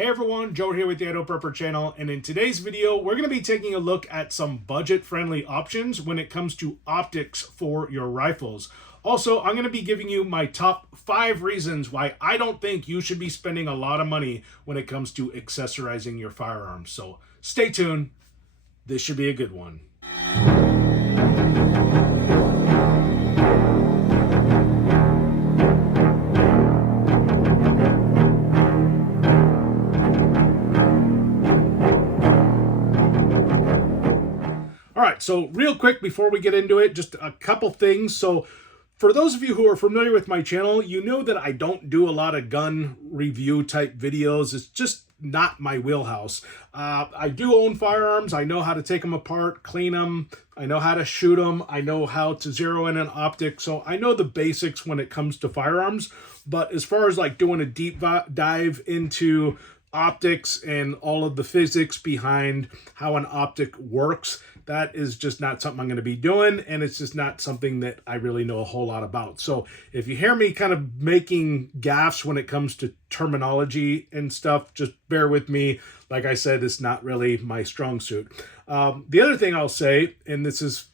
Hey everyone, Joe here with the Idaho Prepper channel, and in today's video, we're going to be taking a look at some budget-friendly options when it comes to optics for your rifles. Also, I'm going to be giving you my top 5 reasons why I don't think you should be spending a lot of money when it comes to accessorizing your firearms. So stay tuned. This should be a good one. All right, so real quick before we get into it, just a couple things. So for those of you who are familiar with my channel, you know that I don't do a lot of gun review type videos. It's just not my wheelhouse. I do own firearms. I know how to take them apart, clean them. I know how to shoot them. I know how to zero in an optic. So I know the basics when it comes to firearms. But as far as like doing a deep dive into optics and all of the physics behind how an optic works, that is just not something I'm going to be doing, and it's just not something that I really know a whole lot about. So if you hear me kind of making gaffes when it comes to terminology and stuff, just bear with me. Like I said, it's not really my strong suit. The other thing I'll say, and this is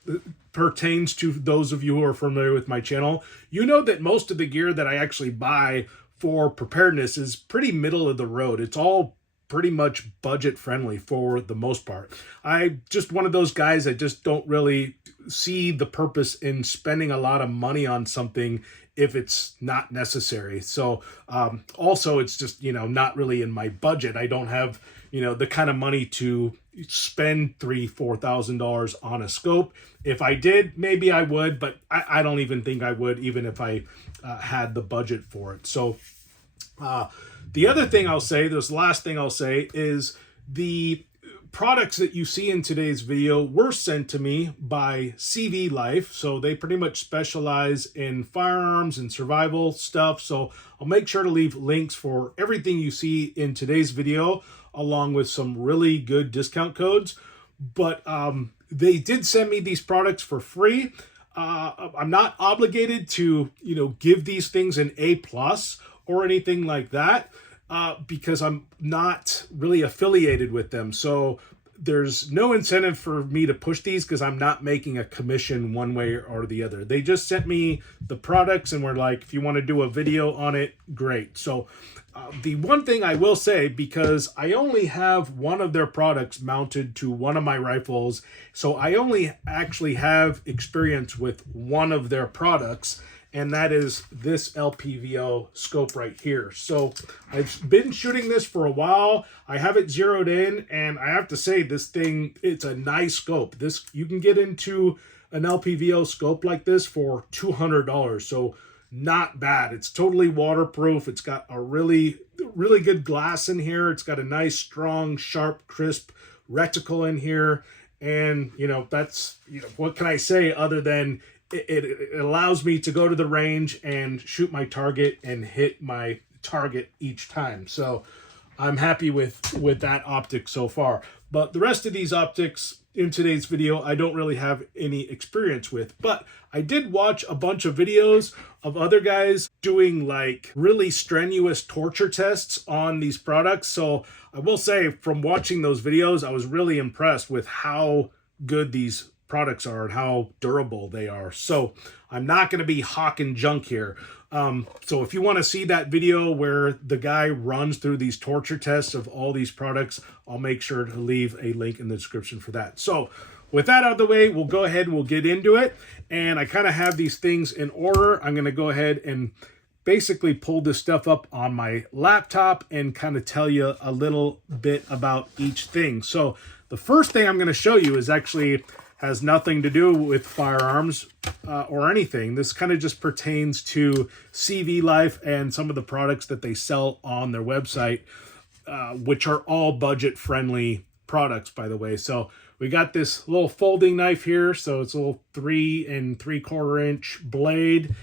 pertains to those of you who are familiar with my channel, you know that most of the gear that I actually buy for preparedness is pretty middle of the road. It's all pretty much budget friendly for the most part. I just one of those guys that just don't really see the purpose in spending a lot of money on something if it's not necessary. So also it's just, not really in my budget. I don't have, the kind of money to spend $3,000-$4,000 on a scope. If I did, maybe I would, but I don't even think I would, even if I had the budget for it. So the other thing I'll say, this last thing I'll say, is the products that you see in today's video were sent to me by CV Life. So they pretty much specialize in firearms and survival stuff. So I'll make sure to leave links for everything you see in today's video, along with some really good discount codes. But they did send me these products for free. I'm not obligated to, give these things an A+ or anything like that, because I'm not really affiliated with them. So there's no incentive for me to push these because I'm not making a commission one way or the other. They just sent me the products and were like, if you want to do a video on it, great. So the one thing I will say, because I only have one of their products mounted to one of my rifles, so I only actually have experience with one of their products, and that is this LPVO scope right here. So I've been shooting this for a while. I have it zeroed in, and I have to say this thing, it's a nice scope. This, you can get into an LPVO scope like this for $200. So not bad. It's totally waterproof. It's got a really good glass in here. It's got a nice, strong, sharp, crisp reticle in here. And, that's, what can I say other than it allows me to go to the range and shoot my target and hit my target each time. So I'm happy with that optic so far. But the rest of these optics in today's video, I don't really have any experience with. But I did watch a bunch of videos of other guys doing like really strenuous torture tests on these products. So I will say, from watching those videos, I was really impressed with how good these products are and how durable they are. So I'm not going to be hawking junk here. So if you want to see that video where the guy runs through these torture tests of all these products, I'll make sure to leave a link in the description for that. So with that out of the way, we'll go ahead and we'll get into it. And I kind of have these things in order. I'm going to go ahead and basically pull this stuff up on my laptop and kind of tell you a little bit about each thing. So the first thing I'm going to show you is actually has nothing to do with firearms or anything. This kind of just pertains to CV Life and some of the products that they sell on their website, which are all budget-friendly products, by the way. So we got this little folding knife here. So it's a little 3 3/4 inch blade.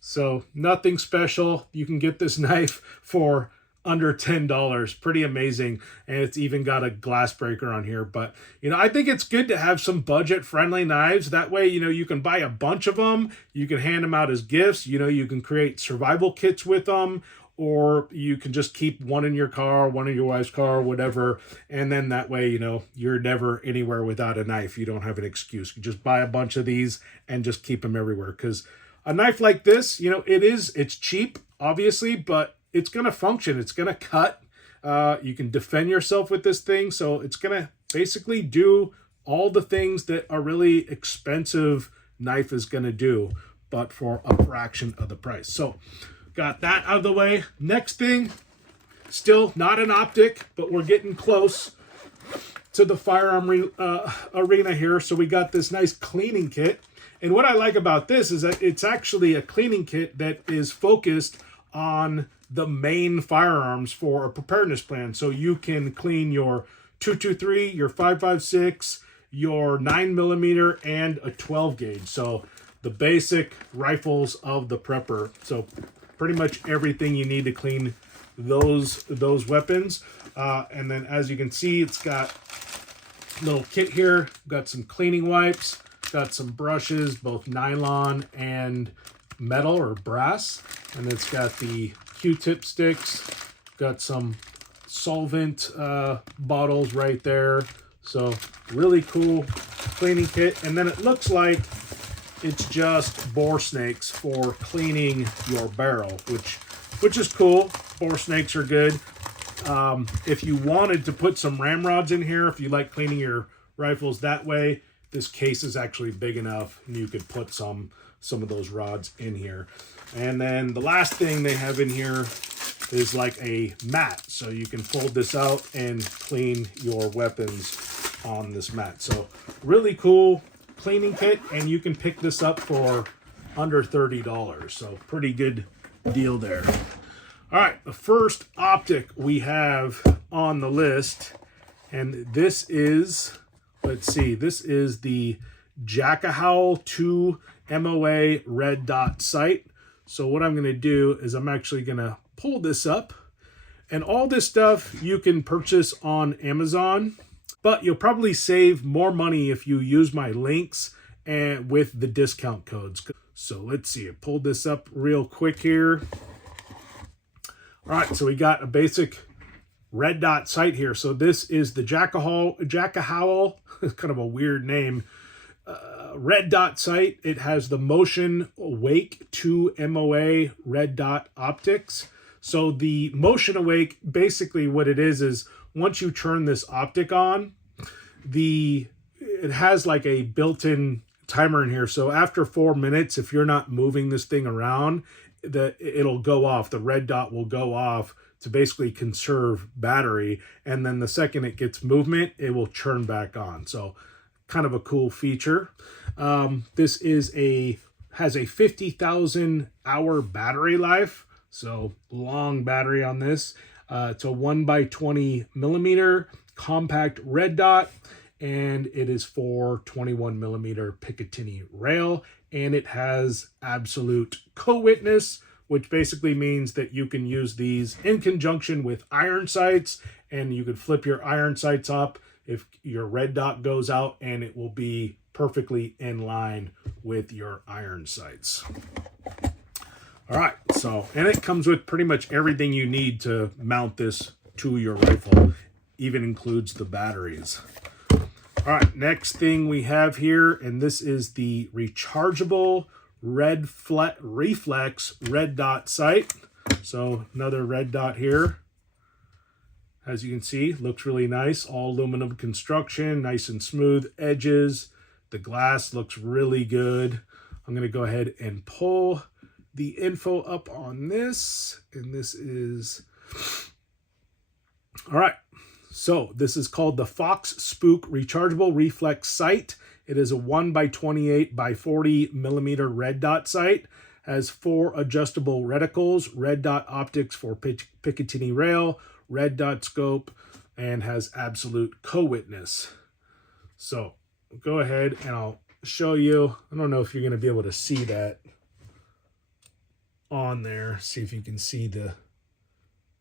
So nothing special. You can get this knife for under $10. Pretty amazing. And it's even got a glass breaker on here. But, I think it's good to have some budget-friendly knives. That way, you can buy a bunch of them. You can hand them out as gifts. You can create survival kits with them. or you can just keep one in your car, one in your wife's car, whatever. And then that way, you know, you're never anywhere without a knife. You don't have an excuse. You just buy a bunch of these and just keep them everywhere. Because a knife like this, you know, it's cheap, obviously, but it's going to function. It's going to cut. You can defend yourself with this thing. So it's going to basically do all the things that a really expensive knife is going to do, but for a fraction of the price. So got that out of the way. Next thing, still not an optic, but we're getting close to the firearm arena here. So we got this nice cleaning kit. And what I like about this is that it's actually a cleaning kit that is focused on the main firearms for a preparedness plan. So you can clean your 223, your 5.56, your 9mm, and a 12 gauge. So the basic rifles of the prepper. So pretty much everything you need to clean those weapons. And then as you can see, it's got a little kit here. Got some cleaning wipes, got some brushes, both nylon and metal or brass. And it's got the Q-tip sticks, got some solvent bottles right there. So really cool cleaning kit. And then it looks like it's just bore snakes for cleaning your barrel, which is cool. Bore snakes are good. If you wanted to put some ramrods in here, if you like cleaning your rifles that way, this case is actually big enough and you could put some of those rods in here. And then the last thing they have in here is like a mat. So you can fold this out and clean your weapons on this mat. So really cool cleaning kit, and you can pick this up for under $30. So pretty good deal there. All right, the first optic we have on the list, and this is, let's see, this is the Jackal 2 MOA red dot sight. So what I'm going to do is I'm actually going to pull this up, and all this stuff you can purchase on Amazon, but you'll probably save more money if you use my links and with the discount codes. So let's see, I pulled this up real quick here. All right, so we got a basic red dot sight here. So this is the Jackal, it's kind of a weird name, red dot sight. It has the Motion Awake 2 MOA red dot optics. So the Motion Awake, basically what it is once you turn this optic on, it has like a built-in timer in here. So after 4 minutes, if you're not moving this thing around, it'll go off. The red dot will go off to basically conserve battery. And then the second it gets movement, it will turn back on. So kind of a cool feature. This has a 50,000 hour battery life. So long battery on this. It's a 1x20mm compact red dot, and it is for 21mm Picatinny rail, and it has absolute co-witness, which basically means that you can use these in conjunction with iron sights, and you could flip your iron sights up if your red dot goes out, and it will be perfectly in line with your iron sights. All right, so, and it comes with pretty much everything you need to mount this to your rifle, even includes the batteries. All right, next thing we have here, and this is the Rechargeable reflex red dot sight. So another red dot here. As you can see, looks really nice. All aluminum construction, nice and smooth edges. The glass looks really good. I'm going to go ahead and pull the info up on this, and this is, all right, so this is called the Fox Spook Rechargeable Reflex Sight. It is a 1x28x40mm red dot sight, has 4 adjustable reticles, red dot optics for Picatinny rail, red dot scope, and has absolute co-witness. So go ahead and I'll show you. I don't know if you're going to be able to see that on there. See if you can see the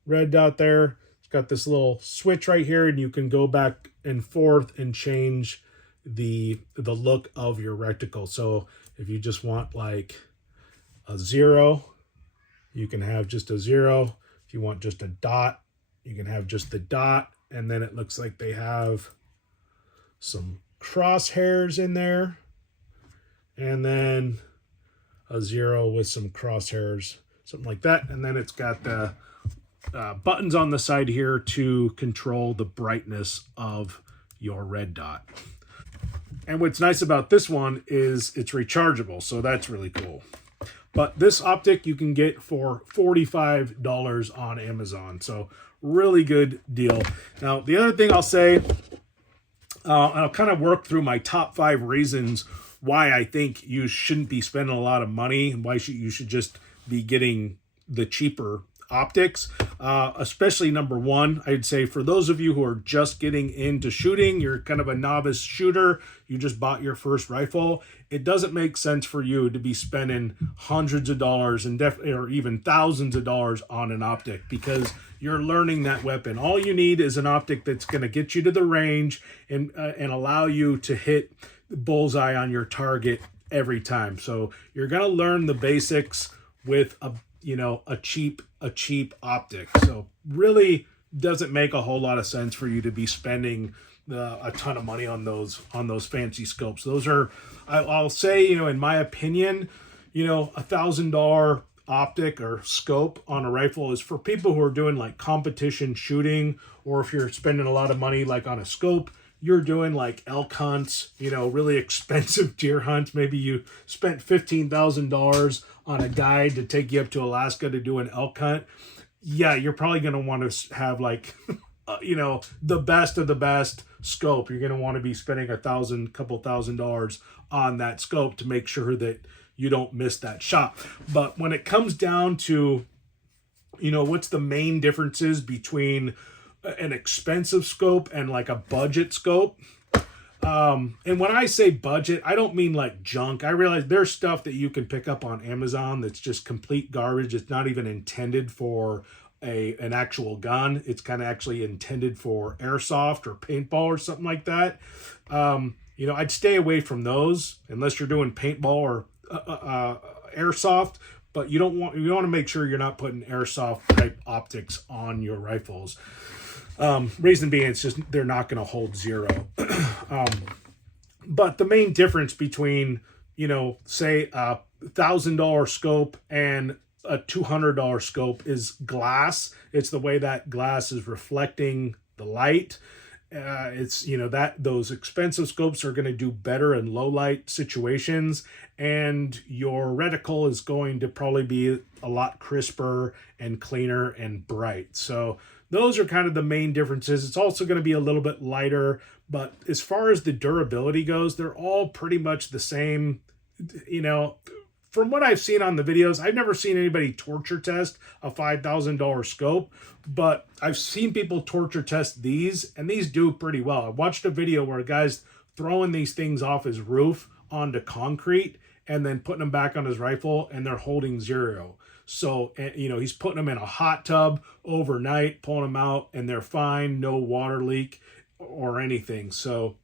red dot there. It's got this little switch right here, and you can go back and forth and change the look of your reticle. So if you just want like a 0, you can have just a 0. If you want just a dot, you can have just the dot, and then it looks like they have some crosshairs in there, and then a 0 with some crosshairs, something like that. And then it's got the buttons on the side here to control the brightness of your red dot. And what's nice about this one is it's rechargeable, so that's really cool. But this optic you can get for $45 on Amazon, so really good deal. Now, the other thing I'll say, I'll kind of work through my top 5 reasons why I think you shouldn't be spending a lot of money, and why you should just be getting the cheaper optics. Especially number 1, I'd say for those of you who are just getting into shooting, you're kind of a novice shooter, you just bought your first rifle, it doesn't make sense for you to be spending hundreds of dollars and or even thousands of dollars on an optic, because you're learning that weapon. All you need is an optic that's going to get you to the range and allow you to hit the bullseye on your target every time. So you're going to learn the basics with a cheap optic. So really doesn't make a whole lot of sense for you to be spending a ton of money on those fancy scopes. Those are, I'll say, in my opinion, $1,000 optic or scope on a rifle is for people who are doing like competition shooting, or if you're spending a lot of money like on a scope, you're doing like elk hunts, really expensive deer hunts. Maybe you spent $15,000 on a guide to take you up to Alaska to do an elk hunt. Yeah, you're probably going to want to have like, the best of the best scope. You're going to want to be spending couple thousand dollars on that scope to make sure that you don't miss that shot. But when it comes down to, what's the main differences between an expensive scope and like a budget scope. And when I say budget, I don't mean like junk. I realize there's stuff that you can pick up on Amazon that's just complete garbage. It's not even intended for an actual gun. It's kind of actually intended for airsoft or paintball or something like that. I'd stay away from those unless you're doing paintball or airsoft. But you want to make sure you're not putting airsoft type optics on your rifles. Reason being, it's just they're not going to hold 0. But the main difference between, say a $1,000 scope and a $200 scope is glass. It's the way that glass is reflecting the light. It's that those expensive scopes are going to do better in low light situations, and your reticle is going to probably be a lot crisper and cleaner and bright. So those are kind of the main differences. It's also going to be a little bit lighter, but as far as the durability goes, they're all pretty much the same. From what I've seen on the videos, I've never seen anybody torture test a $5,000 scope, but I've seen people torture test these, and these do pretty well. I watched a video where a guy's throwing these things off his roof onto concrete and then putting them back on his rifle, and they're holding 0. So, he's putting them in a hot tub overnight, pulling them out, and they're fine, no water leak or anything. So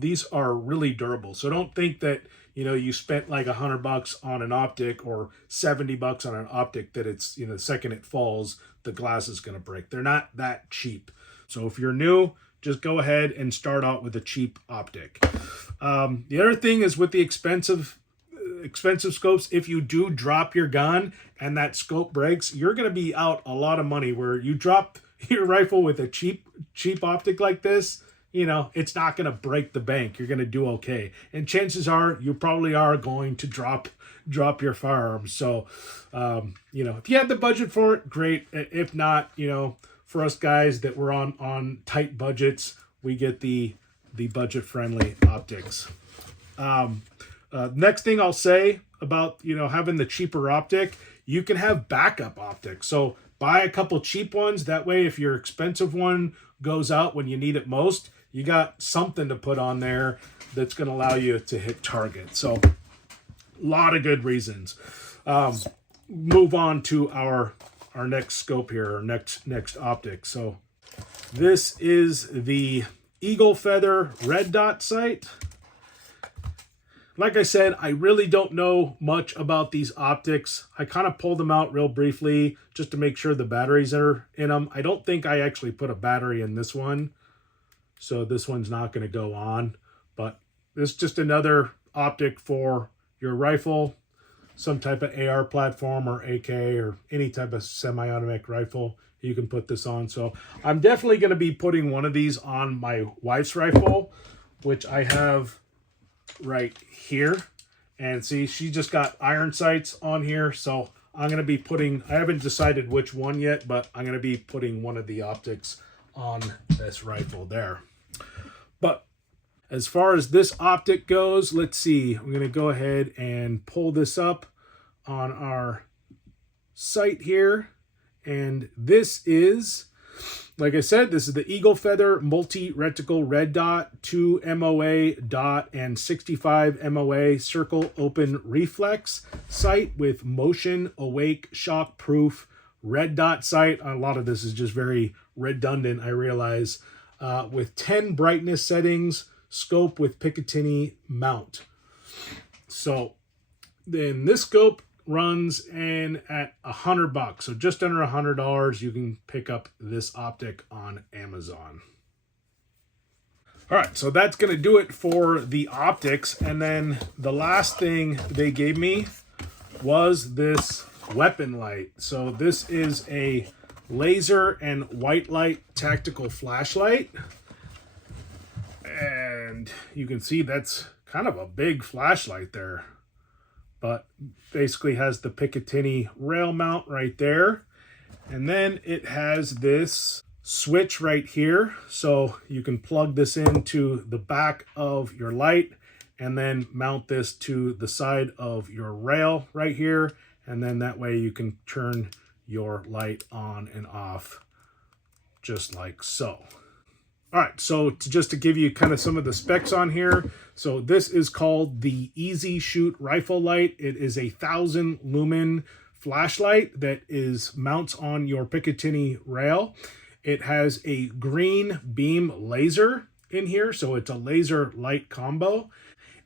these are really durable. So don't think that, you spent like $100 on an optic or $70 on an optic that it's, the second it falls, the glass is going to break. They're not that cheap. So if you're new, just go ahead and start out with a cheap optic. The other thing is with the expensive scopes, if you do drop your gun and that scope breaks, you're going to be out a lot of money. Where you drop your rifle with a cheap optic like this, it's not going to break the bank. You're going to do okay. And chances are you probably are going to drop your firearms. So, if you have the budget for it, great. If not, for us guys that were on tight budgets, we get the budget-friendly optics. Next thing I'll say about, having the cheaper optic, you can have backup optics. So buy a couple cheap ones. That way, if your expensive one goes out when you need it most, you got something to put on there that's going to allow you to hit target. So a lot of good reasons. Move on to our next scope here, our next optic. So this is the Eagle Feather red dot sight. Like I said, I really don't know much about these optics. I kind of pulled them out real briefly just to make sure the batteries are in them. I don't think I actually put a battery in this one, so this one's not going to go on. But this is just another optic for your rifle, some type of AR platform or AK or any type of semi-automatic rifle. You can put this on. So I'm definitely going to be putting one of these on my wife's rifle, which I have right here. And see, she just got iron sights on here, so I'm going to be putting, I haven't decided which one yet, but I'm going to be putting one of the optics on this rifle there. But as far as this optic goes, let's see, I'm going to go ahead and pull this up on our site here. And this is, like I said, this is the Eagle Feather Multi-Reticle Red Dot, 2 MOA dot and 65 MOA circle open reflex sight with motion awake shock proof red dot sight. A lot of this is just very redundant, I realize, with 10 brightness settings, scope with Picatinny mount. So then this scope runs in at $100, so just under $100. You can pick up this optic on Amazon. All right, so that's going to do it for the optics. And then the last thing they gave me was this weapon light. So this is a laser and white light tactical flashlight. And you can see that's kind of a big flashlight there. But basically has the Picatinny rail mount right there. And then it has this switch right here. So you can plug this into the back of your light and then mount this to the side of your rail right here. And then that way you can turn your light on and off just like so. All right, so just to give you kind of some of the specs on here. So this is called the Easy Shoot Rifle Light. It is a 1,000 lumen flashlight that mounts on your Picatinny rail. It has a green beam laser in here, so it's a laser light combo.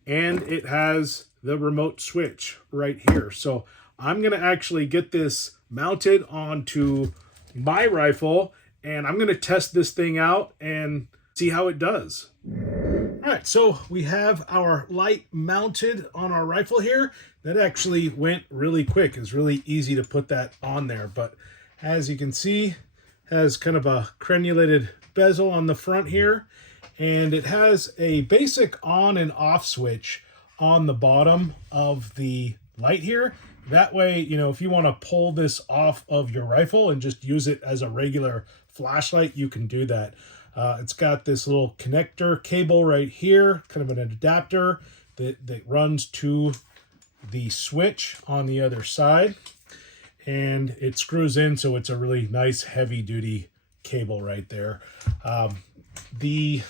And it has the remote switch right here. So I'm going to actually get this mounted onto my rifle, and I'm going to test this thing out and see how it does. All right, so we have our light mounted on our rifle here. That actually went really quick. It's really easy to put that on there. But as you can see, has kind of a crenulated bezel on the front here. And it has a basic on and off switch on the bottom of the light here. That way, you know, if you want to pull this off of your rifle and just use it as a regular flashlight, you can do that. It's got this little connector cable right here, kind of an adapter that runs to the switch on the other side. And it screws in, so it's a really nice heavy duty cable right there. The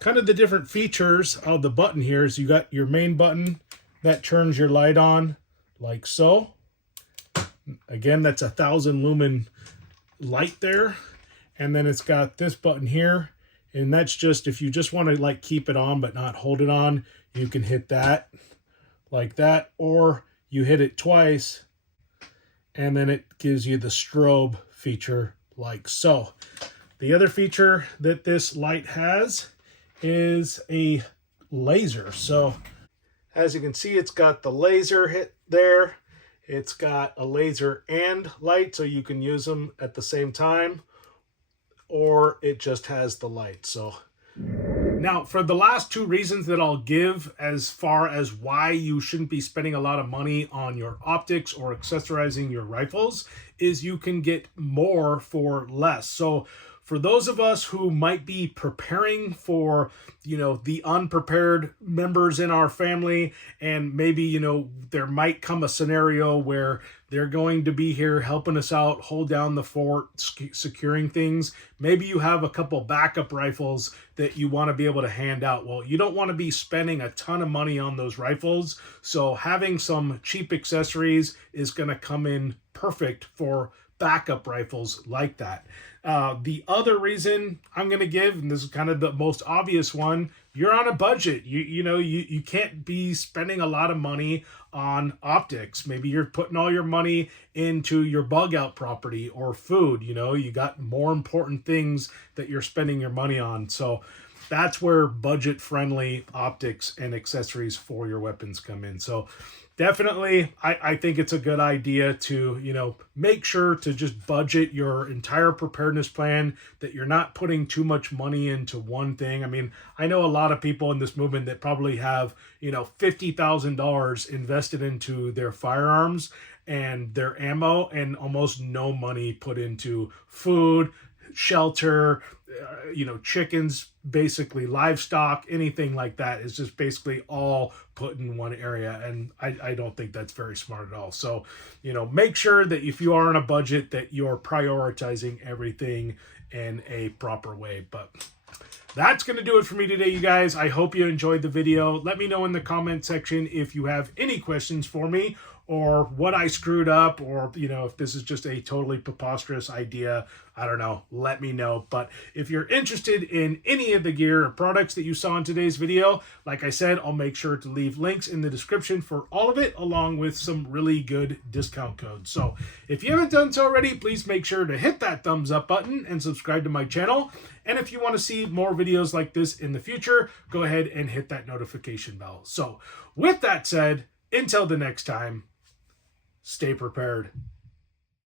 kind of the different features of the button here is you got your main button that turns your light on like so. Again, that's a 1,000 lumen light there. And then it's got this button here, and that's just if you just want to like keep it on but not hold it on, you can hit that like that, or you hit it twice and then it gives you the strobe feature like so. The other feature that this light has is a laser. So as you can see, it's got the laser hit there. It's got a laser and light, so you can use them at the same time, or it just has the light. So now for the last two reasons that I'll give as far as why you shouldn't be spending a lot of money on your optics or accessorizing your rifles, is you can get more for less. So for those of us who might be preparing for, you know, the unprepared members in our family, and maybe, you know, there might come a scenario where they're going to be here helping us out, hold down the fort, securing things. Maybe you have a couple backup rifles that you want to be able to hand out. Well, you don't want to be spending a ton of money on those rifles. So having some cheap accessories is going to come in perfect for backup rifles like that. The other reason I'm going to give, and this is kind of the most obvious one, you're on a budget. You can't be spending a lot of money on optics. Maybe you're putting all your money into your bug out property or food. You got more important things that you're spending your money on. So that's where budget friendly optics and accessories for your weapons come in. So definitely, I think it's a good idea to, make sure to just budget your entire preparedness plan, that you're not putting too much money into one thing. I mean, I know a lot of people in this movement that probably have, $50,000 invested into their firearms and their ammo and almost no money put into food, shelter, chickens, basically livestock, anything like that is just basically all put in one area. And I don't think that's very smart at all. So, make sure that if you are on a budget that you're prioritizing everything in a proper way. But that's going to do it for me today, you guys. I hope you enjoyed the video. Let me know in the comment section if you have any questions for me or what I screwed up, or, if this is just a totally preposterous idea. I don't know. Let me know. But if you're interested in any of the gear or products that you saw in today's video, like I said, I'll make sure to leave links in the description for all of it, along with some really good discount codes. So if you haven't done so already, please make sure to hit that thumbs up button and subscribe to my channel. And if you want to see more videos like this in the future, go ahead and hit that notification bell. So with that said, until the next time, stay prepared.